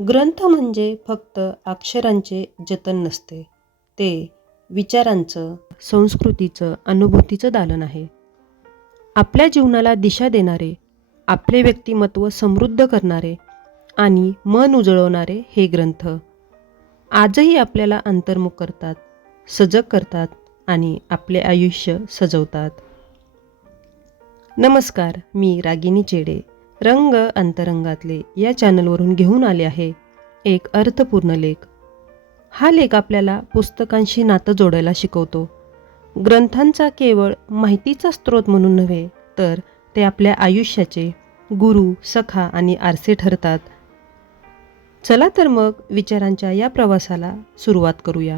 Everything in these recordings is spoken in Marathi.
ग्रंथ म्हणजे फक्त अक्षरांचे जतन नसते. ते विचारांचं संस्कृतीचं अनुभूतीचं दालन आहे. आपल्या जीवनाला दिशा देणारे आपले व्यक्तिमत्व समृद्ध करणारे आणि मन उजळवणारे हे ग्रंथ. आजही आपल्याला अंतर्मुख करतात सजग करतात आणि आपले आयुष्य सजवतात. नमस्कार मी रागिनी चेडे. रंग अंतरंगातले या चॅनलवरून घेऊन आले आहे एक अर्थपूर्ण लेख. हा लेख आपल्याला पुस्तकांशी नातं जोडायला शिकवतो. ग्रंथांचा केवळ माहितीचा स्रोत म्हणून नव्हे तर ते आपल्या आयुष्याचे गुरु सखा आणि आरसे ठरतात. चला तर मग विचारांच्या या प्रवासाला सुरुवात करूया.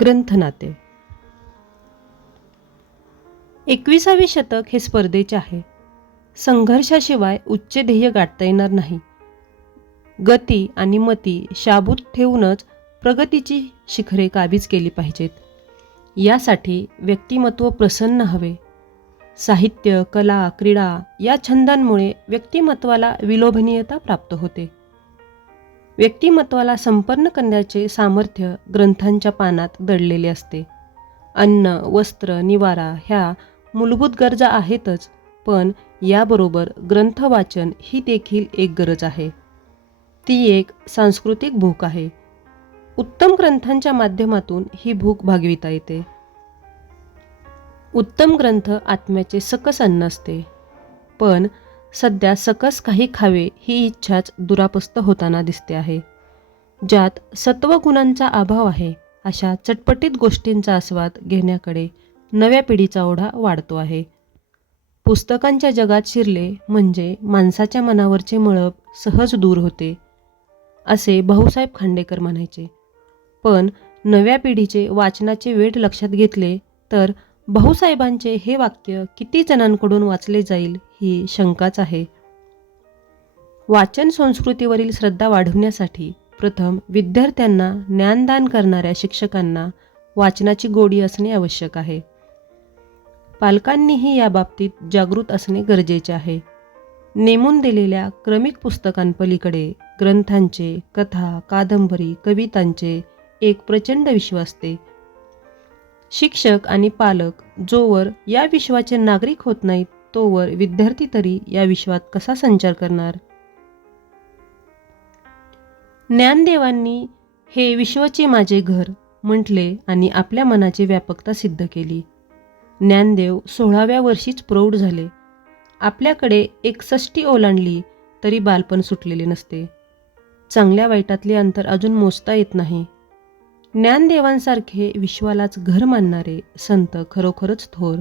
ग्रंथ नाते एकविसावे शतक हे स्पर्धेचे आहे. संघर्षाशिवाय उच्च ध्येय गाठता येणार नाही. गती आणि मती शाबूत ठेवूनच प्रगतीची शिखरे काबीज केली पाहिजेत. यासाठी व्यक्तिमत्व प्रसन्न हवे. साहित्य कला क्रीडा या छंदांमुळे व्यक्तिमत्वाला विलोभनीयता प्राप्त होते. व्यक्तिमत्वाला संपन्न करण्याचे सामर्थ्य ग्रंथांच्या पानात दडलेले असते. अन्न वस्त्र निवारा ह्या मूलभूत गरजा आहेतच. पण याबरोबर ग्रंथवाचन ही देखील एक गरज आहे. ती एक सांस्कृतिक भूक आहे. उत्तम ग्रंथांच्या माध्यमातून ही भूक भागविता येते. उत्तम ग्रंथ आत्म्याचे सकस अन्न असते. पण सध्या सकस काही खावे ही इच्छाच दुरापस्त होताना दिसते आहे. ज्यात सत्वगुणांचा अभाव आहे अशा चटपटीत गोष्टींचा आस्वाद घेण्याकडे नव्या पिढीचा ओढा वाढतो आहे. पुस्तकांच्या जगात शिरले म्हणजे माणसाच्या मनावरचे मळब सहज दूर होते असे भाऊसाहेब खांडेकर म्हणायचे. पण नव्या पिढीचे वाचनाचे वेट लक्षात घेतले तर भाऊसाहेबांचे हे वाक्य किती जणांकडून वाचले जाईल ही शंकाच आहे. वाचन संस्कृतीवरील श्रद्धा वाढवण्यासाठी प्रथम विद्यार्थ्यांना ज्ञानदान करणाऱ्या शिक्षकांना वाचनाची गोडी असणे आवश्यक आहे. पालकांनीही या बाबतीत जागृत असणे गरजेचे आहे. नेमून दिलेल्या क्रमिक पुस्तकांपलीकडे ग्रंथांचे कथा कादंबरी कवितांचे एक प्रचंड विश्व असते. शिक्षक आणि पालक जोवर या विश्वाचे नागरिक होत नाहीत तोवर विद्यार्थी तरी या विश्वात कसा संचार करणार? ज्ञानदेवांनी हे विश्वाचे माझे घर म्हटले आणि आपल्या मनाची व्यापकता सिद्ध केली. ज्ञानदेव सोळाव्या वर्षीच प्रौढ झाले. आपल्याकडे एकसष्टी ओलांडली तरी बालपण सुटलेले नसते. चांगल्या वाईटातले अंतर अजून मोजता येत नाही. ज्ञानदेवांसारखे विश्वालाच घर मानणारे संत खरोखरच थोर.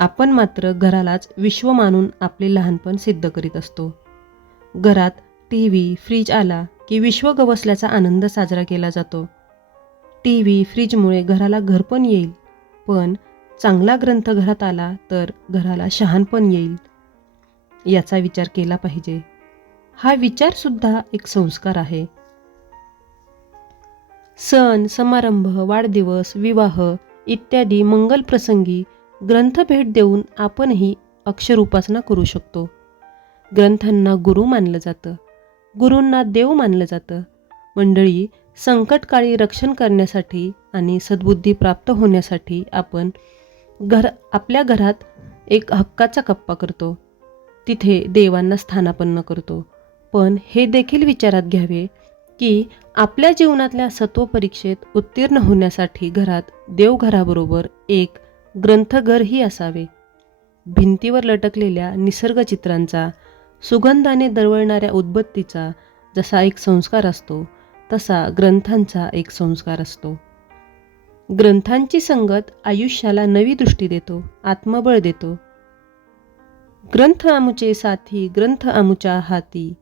आपण मात्र घरालाच विश्व मानून आपले लहानपण सिद्ध करीत असतो. घरात टी व्ही फ्रीज आला की विश्व गवसल्याचा आनंद साजरा केला जातो. टी व्ही फ्रीजमुळे घराला घरपण येईल पण चांगला ग्रंथ घरात आला तर घराला शहाणपण येईल. याचा विचार केला पाहिजे. हा विचारसुद्धा एक संस्कार आहे. सण समारंभ वाढदिवस विवाह इत्यादी मंगल प्रसंगी ग्रंथ भेट देऊन आपणही अक्षर उपासना करू शकतो. ग्रंथांना गुरु मानलं जातं. गुरूंना देव मानलं जातं. मंडळी संकटकाळी रक्षण करण्यासाठी आणि सद्बुद्धी प्राप्त होण्यासाठी आपण घर आपल्या घरात एक हक्काचा कप्पा करतो. तिथे देवांना स्थानापन्न करतो. पण हे देखील विचारात घ्यावे की आपल्या जीवनातल्या सत्व परीक्षेत उत्तीर्ण होण्यासाठी घरात देवघराबरोबर एक ग्रंथघरही असावे. भिंतीवर लटकलेल्या निसर्गचित्रांचा सुगंधाने दरवळणाऱ्या उद्बत्तीचा जसा एक संस्कार असतो तसा ग्रंथांचा एक संस्कार असतो. ग्रंथांची संगत आयुष्याला नवी दृष्टी देतो आत्मबळ देतो. ग्रंथ आमुचे साथी ग्रंथ आमुच्या हाती.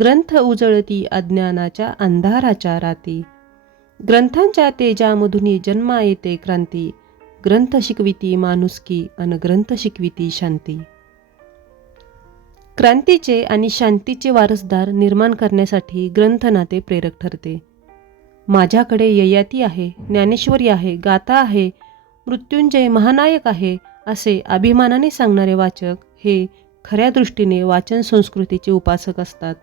ग्रंथ उजळती अज्ञानाच्या अंधाराच्या राती. ग्रंथांच्या तेजामधुनी जन्मा येते क्रांती. ग्रंथ शिकविती माणुसकी अन ग्रंथ शिकविती शांती. क्रांतीचे आणि शांतीचे वारसदार निर्माण करण्यासाठी ग्रंथनाते प्रेरक ठरते. माझ्याकडे ययाती आहे ज्ञानेश्वरी आहे गाथा आहे मृत्युंजय महानायक आहे असे अभिमानाने सांगणारे वाचक हे खऱ्या दृष्टीने वाचन संस्कृतीचे उपासक असतात.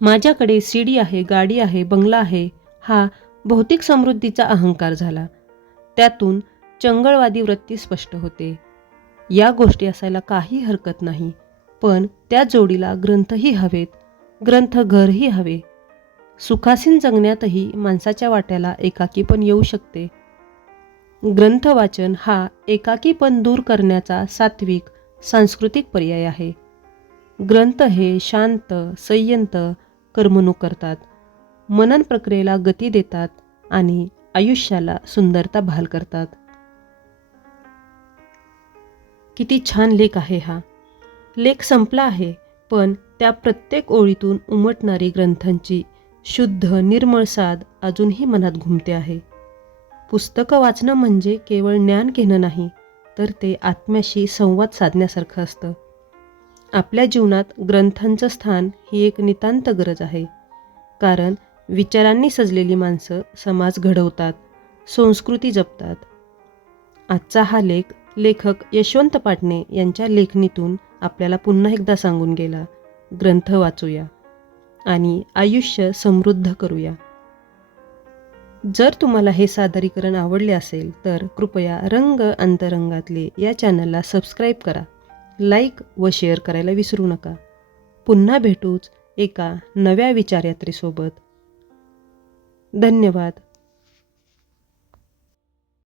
माझ्याकडे सीडी आहे गाडी आहे बंगला आहे हा भौतिक समृद्धीचा अहंकार झाला. त्यातून चंगळवादी वृत्ती स्पष्ट होते. या गोष्टी असायला काही हरकत नाही पण त्या जोडीला ग्रंथही हवेत ग्रंथ घरही हवे. सुखासीन जगण्यातही माणसाच्या वाट्याला एकाकीपण येऊ शकते. ग्रंथ वाचन हा एकाकीपण दूर करण्याचा सात्विक सांस्कृतिक पर्याय आहे. ग्रंथ हे शांत संयंत करमणूक करतात. मनन प्रक्रियेला गती देतात आणि आयुष्याला सुंदरता बहाल करतात. किती छान लेख आहे हा. लेख संपला आहे पण त्या प्रत्येक ओळीतून उमटणारी ग्रंथांची शुद्ध निर्मळ साद अजूनही मनात घुमते आहे. पुस्तकं वाचणं म्हणजे केवळ ज्ञान घेणं नाही तर ते आत्म्याशी संवाद साधण्यासारखं असतं. आपल्या जीवनात ग्रंथांचं स्थान ही एक नितांत गरज आहे. कारण विचारांनी सजलेली माणसं समाज घडवतात संस्कृती जपतात. आजचा हा लेख लेखक यशवंत पाटणे यांच्या लेखणीतून आपल्याला पुन्हा एकदा सांगून गेला. ग्रंथ वाचूया. आणि आयुष्य समृद्ध करूया. जर तुम्हाला हे सादरीकरण आवडले असेल तर कृपया रंग अंतरंगातले या चॅनलला सबस्क्राईब करा लाईक व शेअर करायला विसरू नका. पुन्हा भेटूच एका नव्या विचारयात्रेसोबत. धन्यवाद.